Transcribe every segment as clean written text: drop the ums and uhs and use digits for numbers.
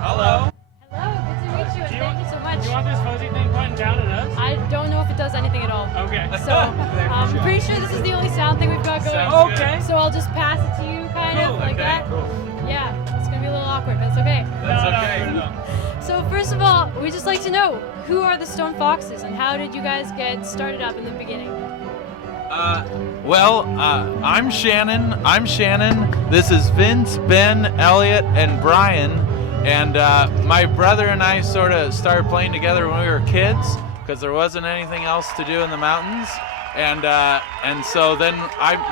Hello. Hello, good to meet you, and thank you so much. Do you want this fuzzy thing pointing down at us? I don't know if it does anything at all. Okay. So, I'm pretty sure this is the only sound thing we've got going. Sounds good. So I'll just pass it to you, kind of, like that. Cool. Yeah, it's gonna be a little awkward, but it's okay. That's okay. So first of all, we just like to know, who are the Stone Foxes, and how did you guys get started up in the beginning? I'm Shannon. This is Vince, Ben, Elliot, and Brian. And my brother and I sort of started playing together when we were kids because there wasn't anything else to do in the mountains. And so then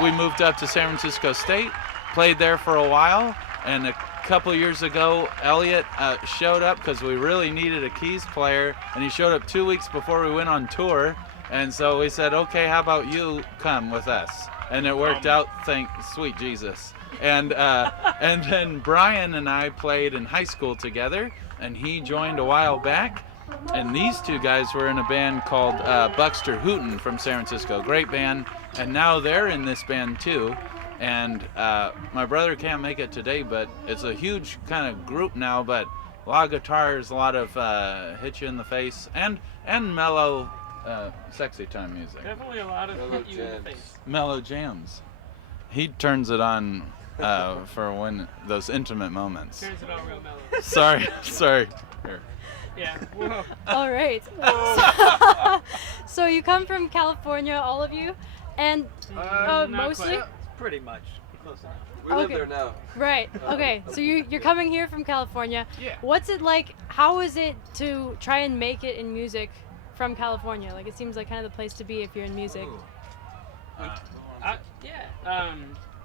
we moved up to San Francisco State, played there for a while, and a couple years ago, Elliot showed up because we really needed a keys player, and he showed up 2 weeks before we went on tour. And so we said, okay, how about you come with us? And it worked out, thank sweet Jesus. And then Brian and I played in high school together, and he joined a while back. And these two guys were in a band called Buckster Hooten from San Francisco, great band. And now they're in this band too. And my brother can't make it today, but it's a huge kind of group now. But a lot of guitars, a lot of hit you in the face, and mellow. Sexy time music. Definitely a lot of hit you in the face. Mellow jams. He turns it on for when those intimate moments. Turns it on real mellow. Sorry. Here. Yeah. Whoa. All right. So you come from California, all of you, and Not mostly. quite. Pretty much. Close enough. We live there now. Right. Okay. So you're coming here from California. Yeah. What's it like? How is it to try and make it in music from California? Like, it seems like kind of the place to be if you're in music.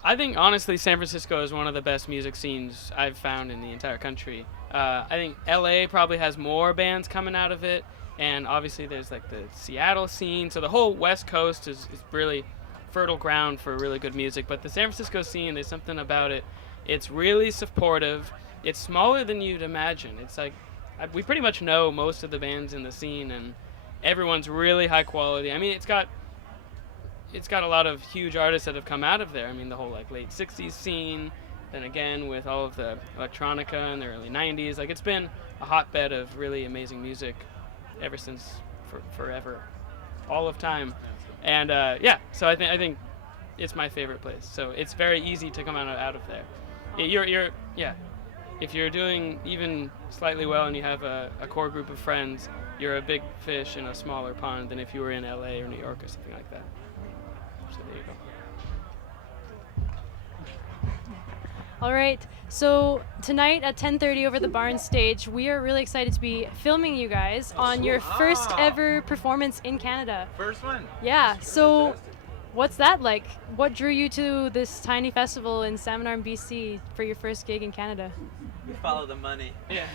I think honestly San Francisco is one of the best music scenes I've found in the entire country. I think LA probably has more bands coming out of it, and obviously there's like the Seattle scene, so the whole West Coast is really fertile ground for really good music. But the San Francisco scene, there's something about it. It's really supportive. It's smaller than you'd imagine. It's like we pretty much know most of the bands in the scene, and everyone's really high quality. I mean, it's got a lot of huge artists that have come out of there. I mean, the whole like late 60s scene, then again with all of the electronica in the early 90s. Like, it's been a hotbed of really amazing music ever since forever, all of time. And so I think it's my favorite place. So it's very easy to come out of there. If you're doing even slightly well and you have a core group of friends, you're a big fish in a smaller pond than if you were in LA or New York or something like that. So there you go. All right. So tonight at 10:30 over the barn stage, we are really excited to be filming you guys on your first ever performance in Canada. First one. Yeah. So what's that like? What drew you to this tiny festival in Salmon Arm, BC for your first gig in Canada? We follow the money. Yeah.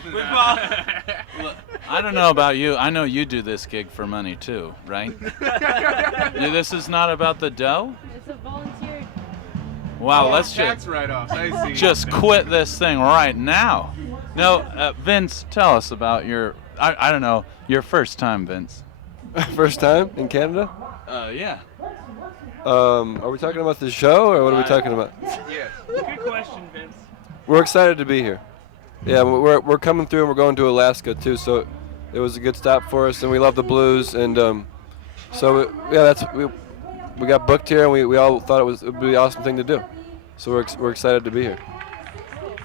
Look, I don't know about you. I know you do this gig for money too, right? This is not about the dough? It's a volunteer. Wow, let's Tax write-offs. I see. just quit this thing right now. No, Vince, tell us about your, I don't know, your first time, Vince. First time in Canada? Yeah. Are we talking about the show, or what are we talking about? Yes. Good question, Vince. We're excited to be here. Yeah, we're coming through, and we're going to Alaska too. So it was a good stop for us, and we love the blues, and we got booked here, and we all thought it would be an awesome thing to do. So we're excited to be here.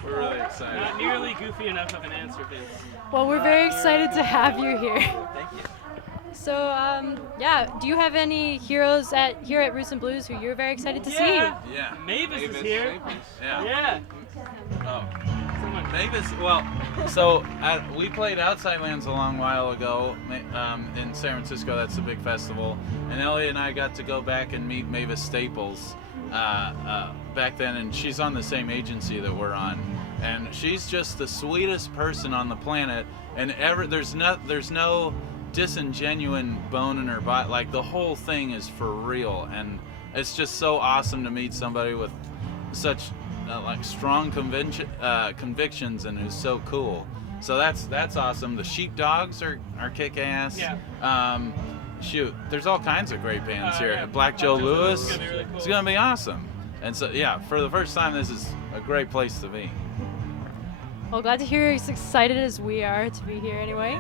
We're really excited. Not nearly goofy enough of an answer, Vince. Well, we're very excited to have you here. Thank you. So, do you have any heroes here at Roots and Blues who you're very excited to see? Yeah. Mavis is here. Yeah. Yeah. Oh. Someone. Mavis, well, so we played Outside Lands a long while ago in San Francisco. That's a big festival. And Elliot and I got to go back and meet Mavis Staples back then, and she's on the same agency that we're on. And she's just the sweetest person on the planet. And there's no disingenuine bone in her body. Like, the whole thing is for real, and it's just so awesome to meet somebody with such strong convictions and who's so cool. So that's awesome. The Sheepdogs are kick-ass. Yeah. There's all kinds of great bands here. Yeah. Black Joe Lewis. It's gonna be really cool. It's gonna be awesome. And so, yeah, for the first time, this is a great place to be. Well, glad to hear you're as excited as we are to be here anyway.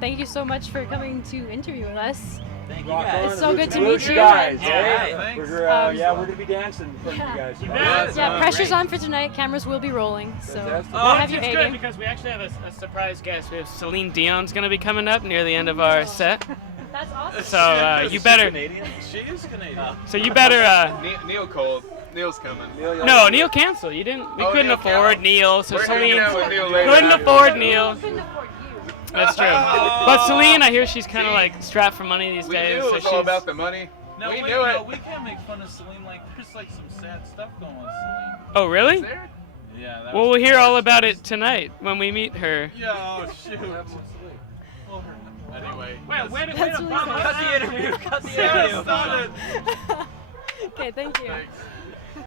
Thank you so much for coming to interview with us. Thank you guys. It's so good to Salute meet you. guys. Yeah, Hey, thanks. we're gonna be dancing in front of you guys. Yeah, pressure's on for tonight. Cameras will be rolling, so Fantastic. we'll have you it's good A-game. because we actually have a surprise guest. We have Celine Dion's gonna be coming up near the end of our set. That's awesome. So you better. Canadian? She is Canadian. So you better. Neil Cole. Neil's coming. No, Neil canceled. You didn't. We Oh, couldn't Neil afford canceled. Neil, so We're Celine hanging out with Neil later. couldn't afford Neil. Couldn't afford you. That's true. But Celine, I hear she's kind of like strapped for money these We days. knew it so was all she's- about the money. No, we wait, knew it. no, we can't make fun of Celine. Like, there's like some sad stuff going on with Celine. Oh, really? There? Yeah. That Well, was we'll hear all bad. about it tonight when we meet her. Yeah, oh, shoot. Well, anyway. Wait, wait, That's what he said. Cut the interview. Cut the Yeah, interview. stop it. Okay, thank you. Thanks.